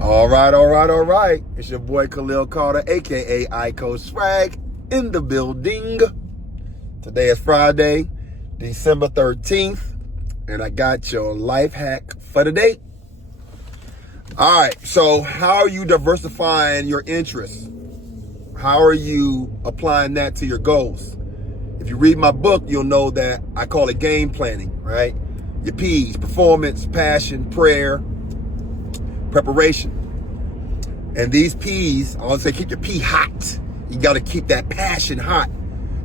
All right. It's your boy Khalil Carter, a.k.a. a.k.a. Swag in the building. Today is Friday, December 13th, and I got your life hack for the day. All right, so how are you diversifying your interests? How are you applying that to your goals? If you read my book, you'll know that I call it game planning, right? Your P's: performance, passion, prayer, preparation. And these P's, I want to say keep your P hot. You got to keep that passion hot.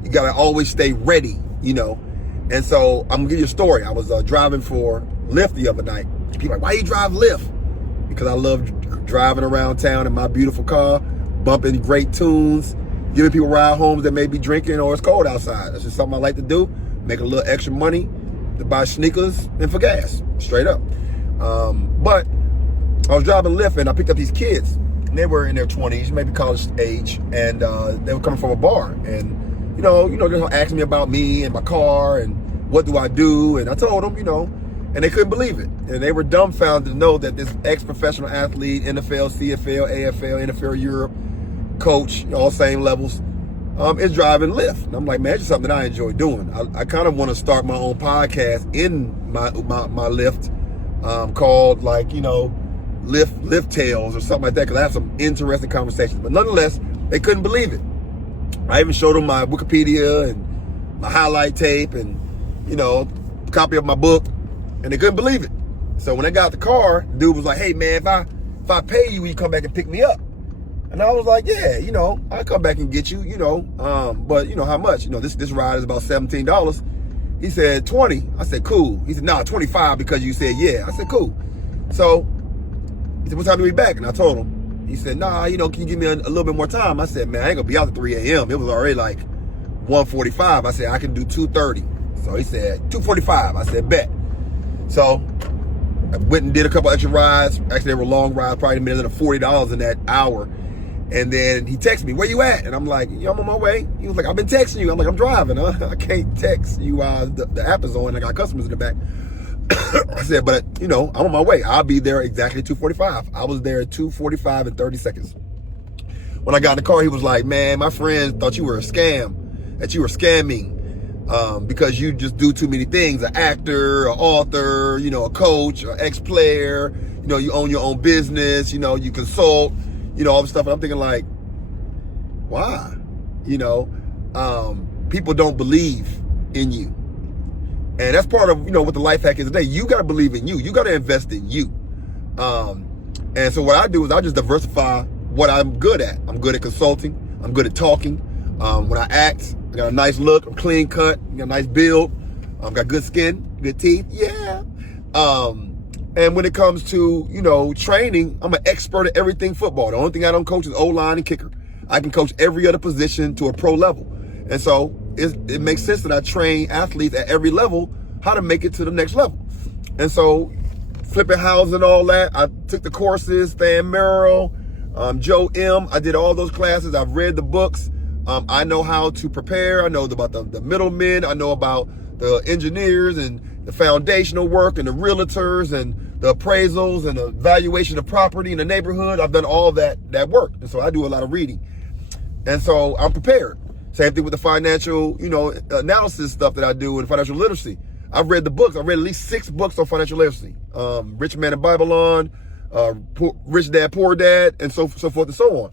You got to always stay ready, And so I'm going to give you a story. I was driving for Lyft the other night. People are like, why you drive Lyft? Because I love driving around town in my beautiful car, bumping great tunes, giving people ride homes that may be drinking or it's cold outside. That's just something I like to do. Make a little extra money to buy sneakers and for gas, straight up. But I was driving Lyft and I picked up these kids. And they were in their 20s, maybe college age, and they were coming from a bar. And they're asking me about me and my car and what do I do. And I told them, and they couldn't believe it. And they were dumbfounded to know that this ex-professional athlete, NFL, CFL, AFL, NFL Europe, coach, all same levels, is driving Lyft. And I'm like, man, it's just something that I enjoy doing. I kind of want to start my own podcast in my Lyft, called Lyft Tales or something like that, because I have some interesting conversations. But nonetheless, they couldn't believe it. I even showed them my Wikipedia and my highlight tape and, copy of my book, and they couldn't believe it. So when I got the car, the dude was like, hey man, if I pay you, will you come back and pick me up? And I was like, yeah, I'll come back and get you, but how much? This ride is about $17. He said 20. I said, cool. He said, nah, 25 because you said yeah. I said, cool. So he said, what time are we back? And I told him. He said, nah, can you give me a little bit more time? I said, man, I ain't gonna be out at 3 a.m. It was already like 1:45. I said, I can do 2:30. So he said, 2:45. I said, bet. So I went and did a couple extra rides. Actually, they were long rides, probably more than $40 in that hour. And then he texted me, where you at? And I'm like, I'm on my way. He was like, I've been texting you. I'm like, I'm driving. I can't text you. The app is on. I got customers in the back. I said, but I'm on my way. I'll be there exactly 2:45. I was there at 2:45 and 30 seconds. When I got in the car, he was like, man, my friends thought you were a scam, that you were scamming, because you just do too many things. An actor, an author, a coach, an ex-player, you own your own business, you consult, all this stuff. And I'm thinking like, why? People don't believe in you. And that's part of, what the life hack is today. You got to believe in you. You got to invest in you. And so what I do is I just diversify what I'm good at. I'm good at consulting. I'm good at talking. When I act, I got a nice look. I'm clean cut. I got a nice build. Got good skin, good teeth. Yeah. And when it comes to, training, I'm an expert at everything football. The only thing I don't coach is O-line and kicker. I can coach every other position to a pro level. And so it makes sense that I train athletes at every level how to make it to the next level. And so flipping houses and all that, I took the courses, Stan Merrill, Joe M. I did all those classes. I've read the books. I know how to prepare. I know about the middlemen. I know about the engineers and the foundational work and the realtors and the appraisals and the valuation of property in the neighborhood. I've done all that work. And so I do a lot of reading. And so I'm prepared. Same thing with the financial, analysis stuff that I do in financial literacy. I've read the books. I've read at least 6 books on financial literacy. Rich Man in Babylon, Rich Dad, Poor Dad, and so forth and so on.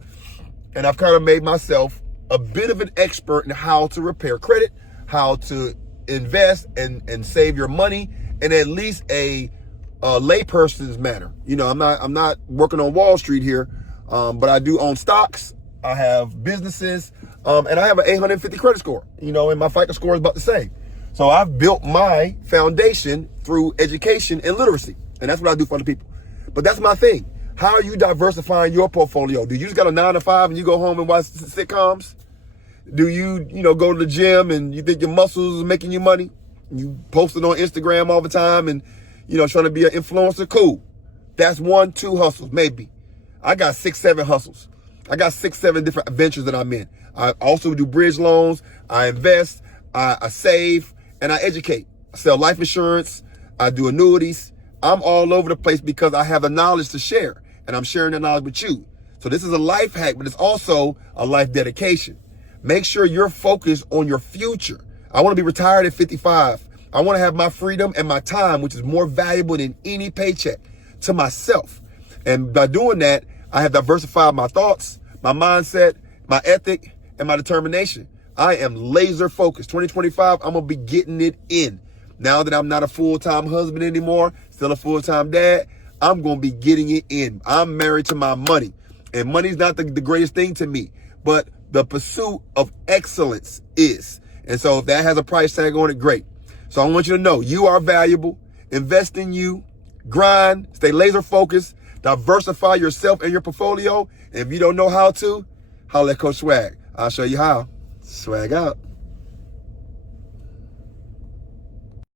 And I've kind of made myself a bit of an expert in how to repair credit, how to invest and save your money in at least a layperson's manner. I'm not working on Wall Street here, but I do own stocks. I have businesses, and I have an 850 credit score, and my FICO score is about the same. So I've built my foundation through education and literacy, and that's what I do for other people. But that's my thing. How are you diversifying your portfolio? Do you just got a 9 to 5 and you go home and watch sitcoms? Do you, go to the gym and you think your muscles are making you money? You post it on Instagram all the time and, trying to be an influencer? Cool. That's 1, 2 hustles, maybe. I got 6, 7 hustles. I got 6, 7 different ventures that I'm in. I also do bridge loans. I invest. I save and I educate. I sell life insurance. I do annuities. I'm all over the place because I have the knowledge to share. and I'm sharing that knowledge with you. So this is a life hack, but it's also a life dedication. Make sure you're focused on your future. I want to be retired at 55. I want to have my freedom and my time, which is more valuable than any paycheck, to myself. And by doing that, I have diversified my thoughts, my mindset, my ethic, and my determination. I am laser focused. 2025, I'm going to be getting it in. Now that I'm not a full-time husband anymore, still a full-time dad, I'm going to be getting it in. I'm married to my money. And money's not the greatest thing to me, but the pursuit of excellence is. And so if that has a price tag on it, great. So I want you to know you are valuable. Invest in you. Grind. Stay laser focused. Diversify yourself and your portfolio. And if you don't know how to, holla at Coach Swag. I'll show you how. Swag out.